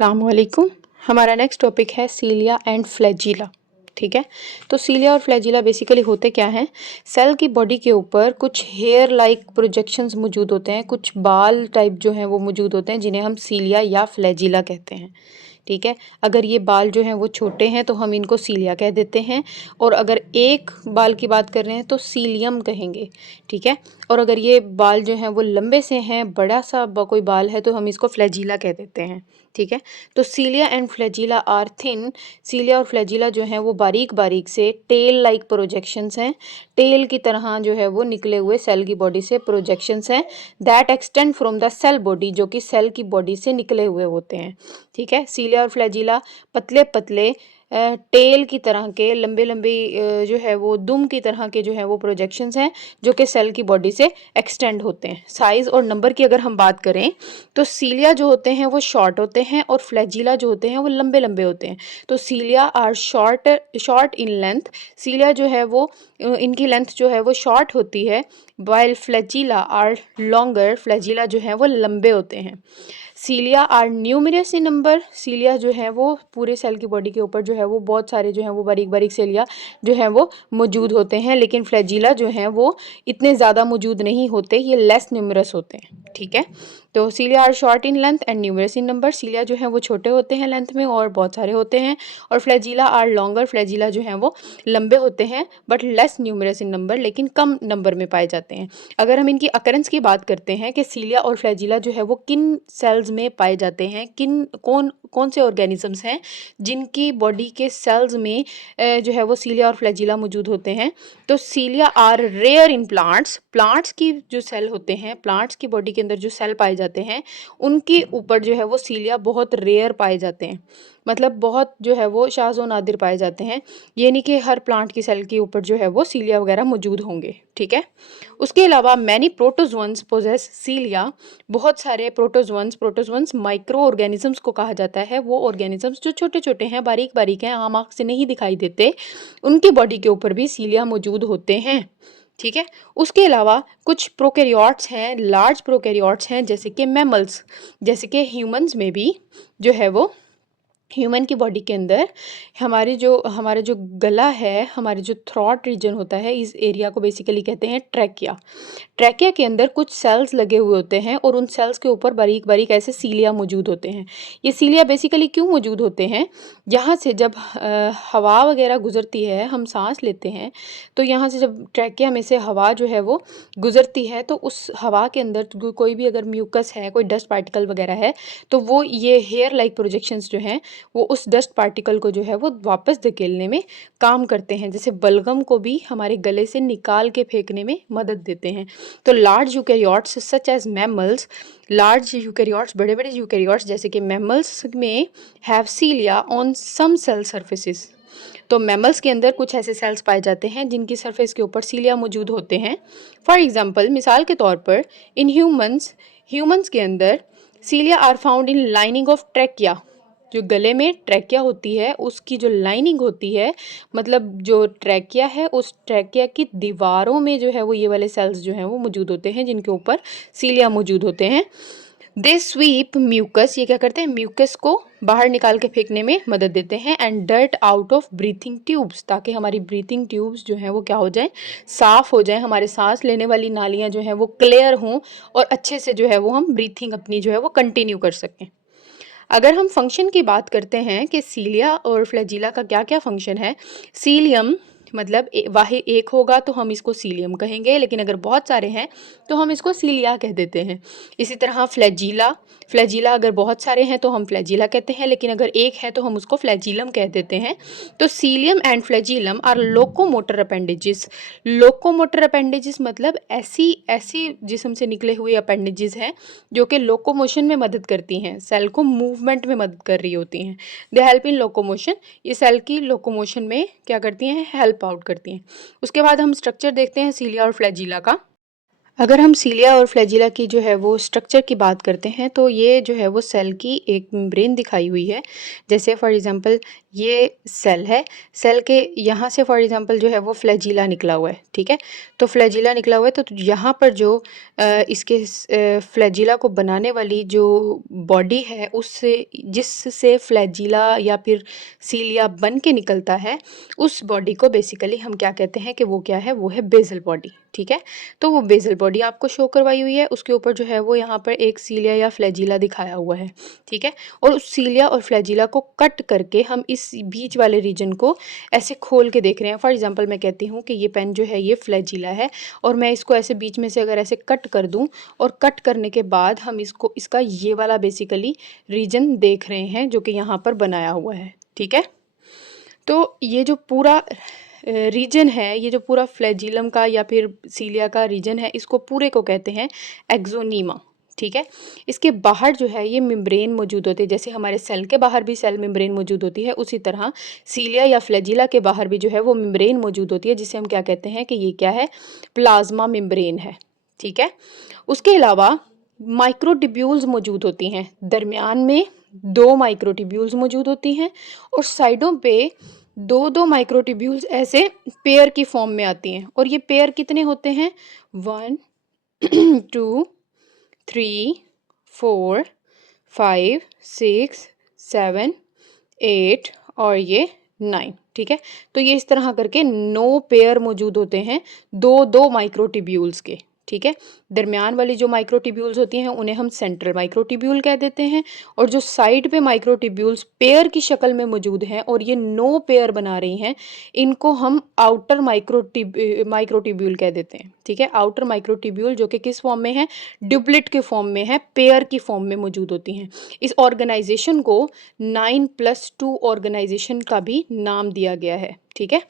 अस्सलामुअलैकुम। हमारा next topic है सीलिया एंड फ्लैजिला। ठीक है, तो सीलिया और फ्लैजिला बेसिकली होते क्या हैं? सेल की बॉडी के ऊपर कुछ हेयर लाइक प्रोजेक्शंस मौजूद होते हैं, कुछ बाल टाइप जो हैं वो मौजूद होते हैं, जिन्हें हम सीलिया या फ्लैजिला कहते हैं। ठीक है, अगर ये बाल जो हैं वो छोटे हैं तो हम इनको सीलिया कह देते हैं, और अगर एक बाल की बात कर रहे हैं तो सीलियम कहेंगे। ठीक है, और अगर ये बाल जो हैं वो लंबे से हैं, बड़ा सा कोई बाल है, तो हम इसको फ्लैजिला कह देते हैं। ठीक है, तो cilia and flagella are thin. Cilia और फ्लैजिला जो हैं वो बारीक बारीक से टेल लाइक प्रोजेक्शंस हैं, टेल की तरह जो है वो निकले हुए सेल की बॉडी से प्रोजेक्शंस हैं, that extend from the cell body, जो कि सेल की बॉडी से निकले हुए होते हैं। ठीक है, सीलिया और फ्लैजिला पतले पतले टेल की तरह के लंबे लंबे जो है वो दुम की तरह के जो है वो प्रोजेक्शंस हैं, जो कि सेल की बॉडी से एक्सटेंड होते हैं। साइज और नंबर की अगर हम बात करें तो सीलिया जो होते हैं वो शॉर्ट होते हैं और फ्लैजिला जो होते हैं वो लंबे लंबे होते हैं। तो cilia are short in length. सीलिया जो है वो इनकी लेंथ जो है वो शॉर्ट होती है, while flagella are longer. Flagella जो है वो लंबे होते हैं। Cilia are numerous in number. Cilia जो है वो पूरे सेल की बॉडी के ऊपर जो है वो बहुत सारे जो है वो बारीक बारीक सेलिया जो है वो मौजूद होते हैं, लेकिन फ्लैजिला जो है वो इतने ज़्यादा मौजूद नहीं होते, ये लेस न्यूमरस होते हैं। ठीक है, तो cilia are short in length and numerous in number. Cilia जो है वो छोटे होते हैं लेंथ में और बहुत सारे होते हैं, और फ्लैजिला आर लॉन्गर। फ्लैजिला जो है वो लंबे होते हैं but less numerous in number, लेकिन कम नंबर में पाए जाते हैं। अगर हम इनकी अकरेंस की बात करते हैं कि सीलिया और फ्लैजिला जो है वो किन सेल्स में पाए जाते हैं, किन कौन कौन से ऑर्गेनिजम्स हैं जिनकी बॉडी के सेल्स में जो है वो सीलिया और फ्लैजिला मौजूद होते हैं, तो cilia are rare in plants. Plants की जो सेल होते हैं, प्लांट्स की बॉडी के अंदर जो सेल पाए जाते हैं, उनके ऊपर जो है वो सीलिया बहुत रेयर पाए जाते हैं, मतलब बहुत जो है वो शाज़ व नादिर पाए जाते हैं। ये नहीं कि हर प्लांट की सेल के ऊपर जो है वो सीलिया वगैरह मौजूद होंगे। ठीक है, उसके अलावा मैनी प्रोटोजोअन्स पोजेस सीलिया। बहुत सारे प्रोटोजोअन्स माइक्रो ऑर्गेनिजम्स को कहा जाता है, वो ऑर्गेनिजम्स जो छोटे छोटे हैं, बारीक बारीक हैं, आम आँख से नहीं दिखाई देते, उनकी बॉडी के ऊपर भी सीलिया मौजूद होते हैं। ठीक है, उसके अलावा कुछ प्रोकैरियोट्स हैं, लार्ज प्रोकैरियोट्स हैं, जैसे कि मैमल्स, जैसे कि ह्यूमंस में भी जो है वो ह्यूमन की बॉडी के अंदर हमारा जो गला है, हमारे जो थ्रॉट रीजन होता है, इस एरिया को बेसिकली कहते हैं ट्रैकिया। ट्रैकिया के अंदर कुछ सेल्स लगे हुए होते हैं और उन सेल्स के ऊपर बारीक बारीक ऐसे सीलिया मौजूद होते हैं। ये सीलिया बेसिकली क्यों मौजूद होते हैं? यहाँ से जब हवा वगैरह गुजरती है, हम सांस लेते हैं, तो यहाँ से जब ट्रैकिया में से हवा जो है वो गुजरती है, तो उस हवा के अंदर कोई भी अगर म्यूकस है, कोई डस्ट पार्टिकल वगैरह है, तो वो ये हेयर लाइक प्रोजेक्शंस जो हैं वो उस डस्ट पार्टिकल को जो है वो वापस धकेलने में काम करते हैं, जैसे बलगम को भी हमारे गले से निकाल के फेंकने में मदद देते हैं। तो large eukaryotes such as mammals, large eukaryotes, बड़े बड़े यूकैरियोट्स जैसे कि मैमल्स में have cilia on some cell surfaces. तो मैमल्स के अंदर कुछ ऐसे सेल्स पाए जाते हैं जिनकी सरफेस के ऊपर सीलिया मौजूद होते हैं। फॉर एग्जांपल, मिसाल के तौर पर इन ह्यूमंस के अंदर cilia are found in lining of trachea. जो गले में ट्रैकिया होती है उसकी जो लाइनिंग होती है, मतलब जो ट्रैकिया है, उस ट्रैकिया की दीवारों में जो है वो ये वाले सेल्स जो हैं वो मौजूद होते हैं, जिनके ऊपर सीलिया मौजूद होते हैं। दे स्वीप म्यूकस, ये क्या करते हैं? म्यूकस को बाहर निकाल के फेंकने में मदद देते हैं, and dirt out of breathing tubes, ताकि हमारी ब्रीथिंग ट्यूब्स जो हैं वो क्या हो जाएं? साफ हो जाएं, हमारे सांस लेने वाली नालियां जो हैं वो क्लियर हों और अच्छे से जो है वो हम ब्रीथिंग अपनी जो है वो कंटिन्यू कर सकें। अगर हम फंक्शन की बात करते हैं कि सीलिया और फ्लैजिला का क्या क्या फंक्शन है, सीलियम मतलब वाहिद एक होगा तो हम इसको सीलियम कहेंगे, लेकिन अगर बहुत सारे हैं तो हम इसको सीलिया कह देते हैं। इसी तरह फ्लैजिला, फ्लैजिला अगर बहुत सारे हैं तो हम फ्लैजिला कहते हैं, लेकिन अगर एक है तो हम उसको फ्लैजिलम कह देते हैं। तो cilium and flagellum are locomotor appendages. Locomotor appendages मतलब ऐसी ऐसी जिस्म से निकले हुए अपेंडेजेस हैं जो कि लोकोमोशन में मदद करती हैं, सेल को मूवमेंट में मदद कर रही होती हैं। दे हेल्प इन लोकोमोशन, ये सेल की लोकोमोशन में क्या करती हैं? हेल्प आउट करती हैं। उसके बाद हम स्ट्रक्चर देखते हैं सीलिया और फ्लैजिला का। अगर हम सीलिया और फ्लैजिला की जो है वो स्ट्रक्चर की बात करते हैं तो ये जो है वो सेल की एक मेम्ब्रेन दिखाई हुई है। जैसे फॉर एग्जांपल ये सेल है, सेल के यहाँ से फॉर एग्जांपल जो है वो फ्लैजिला निकला हुआ है, ठीक है। तो फ्लैजिला निकला हुआ है तो यहाँ पर जो इसके फ्लैजिला को बनाने वाली जो बॉडी है उससे जिससे फ्लैजिला या फिर सीलिया बन के निकलता है, उस बॉडी को बेसिकली हम क्या कहते हैं कि वो क्या है, वो है बेसल बॉडी, ठीक है। तो वो बेसल बॉडी आपको शो करवाई हुई है, उसके ऊपर जो है वो यहाँ पर एक सीलिया या फ्लैजिला दिखाया हुआ है, ठीक है। और उस सीलिया और फ्लैजिला को कट करके हम इस बीच वाले रीजन को ऐसे खोल के देख रहे हैं। फॉर एग्जांपल मैं कहती हूँ कि ये पेन जो है ये फ्लैजिला है और मैं इसको ऐसे बीच में से अगर ऐसे कट कर दूँ और कट करने के बाद हम इसको इसका ये वाला बेसिकली रीजन देख रहे हैं जो कि यहाँ पर बनाया हुआ है, ठीक है। तो ये जो पूरा रीजन है, ये जो पूरा फ्लैजिलम का या फिर सीलिया का रीजन है, इसको पूरे को कहते हैं एक्सोनीमा, ठीक है। इसके बाहर जो है ये मेम्ब्रेन मौजूद होती है, जैसे हमारे सेल के बाहर भी सेल मेम्ब्रेन मौजूद होती है, उसी तरह सीलिया या फ्लैजिला के बाहर भी जो है वो मेम्ब्रेन मौजूद होती है, जिसे हम क्या कहते हैं कि ये क्या है, प्लाज्मा मेम्ब्रेन है, ठीक है। उसके अलावा माइक्रोट्यूब्यूल्स मौजूद होती हैं, दरमियान में 2 माइक्रोट्यूब्यूल्स मौजूद होती हैं और साइडों पे 2-2 माइक्रोट्यूब्यूल्स ऐसे पेयर की फॉर्म में आती हैं। और ये पेयर कितने होते हैं, 1 2 3 4 5 6 7 8 और ये 9, ठीक है। तो ये इस तरह करके 9 पेयर मौजूद होते हैं 2-2 माइक्रोट्यूब्यूल्स के, ठीक है। दरमियान वाली जो माइक्रोट्यूब्यूल्स होती हैं उन्हें हम सेंट्रल माइक्रोट्यूब्यूल कह देते हैं, और जो साइड पे माइक्रोट्यूब्यूल्स पेयर की शक्ल में मौजूद हैं और ये 9 पेयर बना रही हैं, इनको हम आउटर माइक्रोट्यूब्यूल कह देते हैं, ठीक है। आउटर माइक्रोट्यूब्यूल जो कि किस फॉर्म में है, ड्यूप्लेट के फॉर्म में है, पेयर की फॉर्म में मौजूद होती हैं। इस ऑर्गेनाइजेशन को 9+2 ऑर्गेनाइजेशन का भी नाम दिया गया है, ठीक है।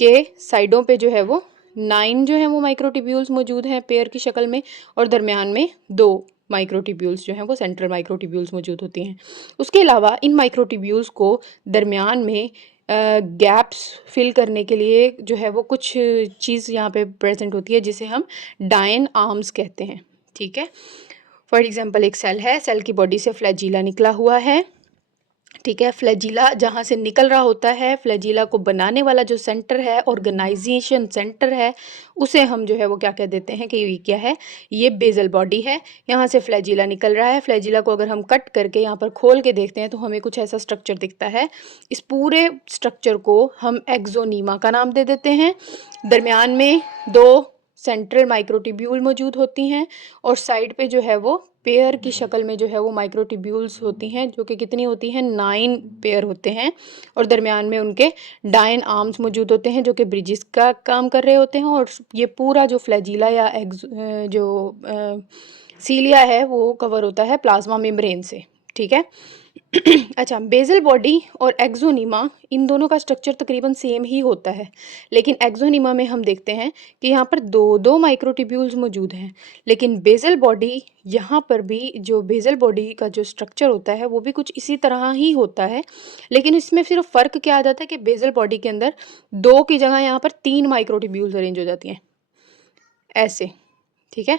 के साइडों पे जो है वो 9 जो है वो माइक्रोट्यूब्यूल्स मौजूद हैं पेयर की शक्ल में, और दरमियान में 2 माइक्रोट्यूब्यूल्स जो हैं वो सेंट्रल माइक्रोट्यूब्यूल्स मौजूद होती हैं। उसके अलावा इन माइक्रोट्यूब्यूल्स को दरमियान में गैप्स फिल करने के लिए जो है वो कुछ चीज़ यहाँ पे प्रेजेंट होती है, जिसे हम डायन आर्म्स कहते हैं, ठीक है। फॉर एग्जांपल एक सेल है, सेल की बॉडी से फ्लैजिला निकला हुआ है, ठीक है। फ्लैजिला जहाँ से निकल रहा होता है, फ्लैजिला को बनाने वाला जो सेंटर है, ऑर्गेनाइजेशन सेंटर है, उसे हम जो है वो क्या कह देते हैं कि ये क्या है, ये बेसल बॉडी है। यहाँ से फ्लैजिला निकल रहा है, फ्लैजिला को अगर हम कट करके यहाँ पर खोल के देखते हैं तो हमें कुछ ऐसा स्ट्रक्चर दिखता है। इस पूरे स्ट्रक्चर को हम एक्सोनीमा का नाम दे देते हैं। दरमियान में 2 सेंट्रल माइक्रोट्यूब्यूल मौजूद होती हैं और साइड पे जो है वो पेयर की शक्ल में जो है वो माइक्रोट्यूब्यूल्स होती हैं, जो कि कितनी होती हैं, 9 पेयर होते हैं। और दरमियान में उनके डायन आर्म्स मौजूद होते हैं जो कि ब्रिजेस का काम कर रहे होते हैं। और ये पूरा जो फ्लैजिला या सीलिया है वो कवर होता है प्लाज्मा मेम्ब्रेन से, ठीक है। अच्छा, बेसल बॉडी और एक्सोनीमा इन दोनों का स्ट्रक्चर तकरीबन सेम ही होता है, लेकिन एक्सोनीमा में हम देखते हैं कि यहाँ पर 2-2 माइक्रोट्यूब्यूल्स मौजूद हैं, लेकिन बेसल बॉडी यहाँ पर भी जो बेसल बॉडी का जो स्ट्रक्चर होता है वो भी कुछ इसी तरह ही होता है, लेकिन इसमें सिर्फ फ़र्क क्या आ जाता है कि बेसल बॉडी के अंदर 2 की जगह यहाँ पर 3 माइक्रोट्यूब्यूल्स अरेंज हो जाती हैं, ऐसे, ठीक है।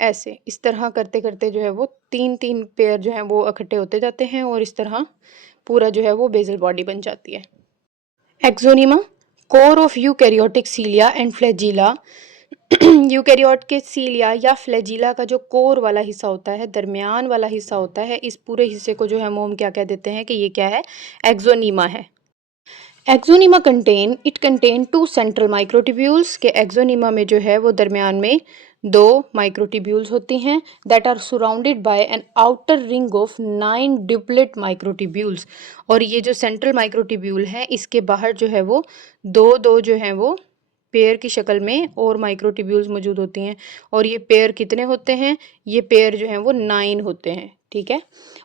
ऐसे इस तरह करते करते जो है वो 3-3 पेयर जो हैं वो इकट्ठे होते जाते हैं और इस तरह पूरा जो है वो बेसल बॉडी बन जाती है। Axoneme, core of eukaryotic cilia and flagella. Eukaryote के सीलिया या फ्लैजिला का जो कोर वाला हिस्सा होता है, दरमियान वाला हिस्सा होता है, इस पूरे हिस्से को जो है वो हम क्या कह देते हैं कि ये क्या है, एक्सोनीमा है। एक्सोनीमा कंटेन 2 सेंट्रल माइक्रोट्यूब्यूल्स के एक्सोनीमा में जो है वो दरमियान में 2 माइक्रोट्यूब्यूल्स होती हैं that are surrounded by an outer ring of 9 duplet microtubules. और ये जो सेंट्रल माइक्रोट्यूब्यूल है इसके बाहर जो है वो 2-2 जो हैं वो पेयर की शक्ल में और माइक्रोट्यूब्यूल्स मौजूद होती हैं। और ये पेयर कितने होते हैं, ये पेयर जो हैं वो 9 होते हैं, ठीक है। ठीक है।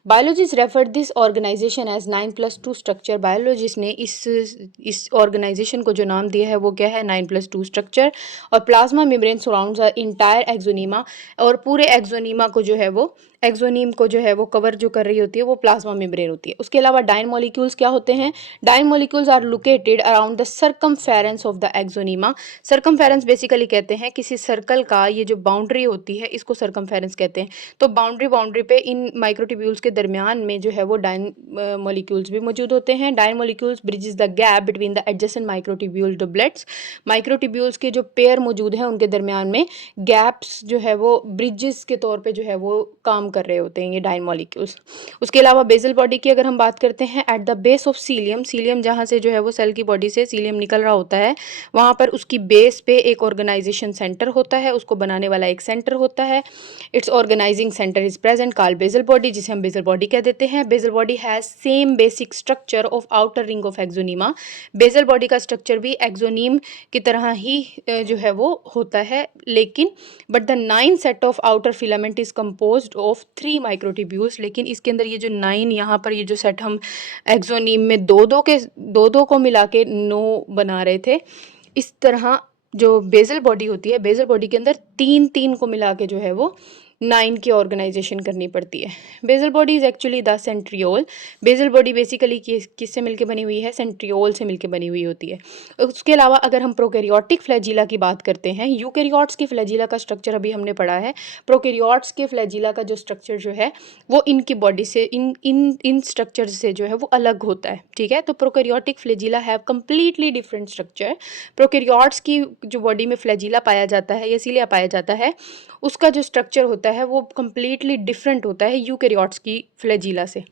Biologist refer this organization as 9+2 structure. Biologist ने इस ऑर्गेनाइजेशन को जो नाम दिया है वो क्या है, 9+2 स्ट्रक्चर। और plasma membrane surrounds the entire axoneme, और पूरे एक्सोनीमा को जो है वो, एक्सोनीम को जो है वो कवर जो कर रही होती है वो प्लाज्मा मेम्ब्रेन होती है। उसके अलावा डाइन मॉलिक्यूल्स क्या होते हैं, dynein molecules are located around the circumference of the axoneme. Circumference basically कहते हैं किसी सर्कल का ये जो बाउंड्री होती है इसको सर्कमफेरेंस कहते हैं। तो बाउंड्री पे इन माइक्रोट्यूब्यूल्स के दरमियान में जो है वो डाइन मॉलिक्यूल्स भी मौजूद होते हैं। Dynein molecules bridges the gap between the adjacent microtubule doublets. Microtubules के जो पेयर मौजूद हैं उनके दरमियान में गैप्स जो है वो ब्रिजेस के तौर पे जो है वो काम कर रहे होते हैं ये डाइन मॉलिक्यूल्स। उसके अलावा बेसल बॉडी की अगर हम बात करते हैं, at the base of cilium, cilium जहाँ से जो है वो सेल की बॉडी से सीलियम निकल रहा होता है, वहाँ पर उसकी बेस पे एक ऑर्गेनाइजेशन सेंटर होता है, उसको बनाने वाला एक सेंटर होता है। Its organising centre is present called basal body, जिसे हम बेसल बॉडी कह देते हैं। Basal body has same basic structure of outer ring of axoneme. Basal body का स्ट्रक्चर भी एक्सोनीम की तरह ही जो है वो होता है, लेकिन but the 9 set of outer filament is composed of 3 microtubules. लेकिन इसके अंदर ये जो 9 यहाँ पर ये जो सेट हम एक्सोनीम में दो को मिला के 9 बना रहे थे, इस तरह जो बेसल बॉडी होती है, बेसल बॉडी के अंदर 3 को मिला के जो है वो 9 की ऑर्गेनाइजेशन करनी पड़ती है। Basal body is actually the centriole. Basal body basically किससे मिलके बनी हुई है, सेंट्रियोल से मिलके बनी हुई होती है। उसके अलावा अगर हम प्रोकैरियोटिक फ्लैजिला की बात करते हैं, यूकैरियोट्स की फ्लैजिला का स्ट्रक्चर अभी हमने पढ़ा है, प्रोकैरियोट्स के फ्लैजिला का जो स्ट्रक्चर जो है वो इनकी बॉडी से इन स्ट्रक्चर से जो है वो अलग होता है, ठीक है। तो prokaryotic flagella have completely different structure. Prokaryotes की जो बॉडी में फ्लैजिला पाया जाता है या सीलिया पाया जाता है, उसका जो स्ट्रक्चर होता है वो कंप्लीटली डिफरेंट होता है यूकैरियोट्स की फ्लैजिला से।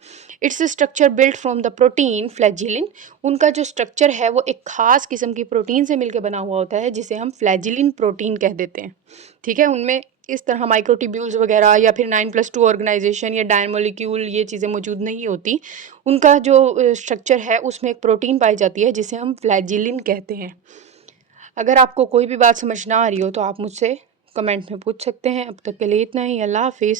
Its structure built from the protein flagellin. उनका जो स्ट्रक्चर है वो एक खास किस्म की प्रोटीन से मिलकर बना हुआ होता है, जिसे हम फ्लैजिलिन प्रोटीन कह देते हैं, ठीक है। उनमें इस तरह माइक्रोट्यूब्यूल्स वगैरह या फिर 9+2 ऑर्गेनाइजेशन या डाइन मॉलिक्यूल ये चीज़ें मौजूद नहीं होती। उनका जो स्ट्रक्चर है उसमें एक प्रोटीन पाई जाती है जिसे हम फ्लैजिलिन कहते हैं। अगर आपको कोई भी बात समझ ना आ रही हो तो आप मुझसे कमेंट में पूछ सकते हैं। अब तक के लिए इतना ही। अल्लाह हाफिज़।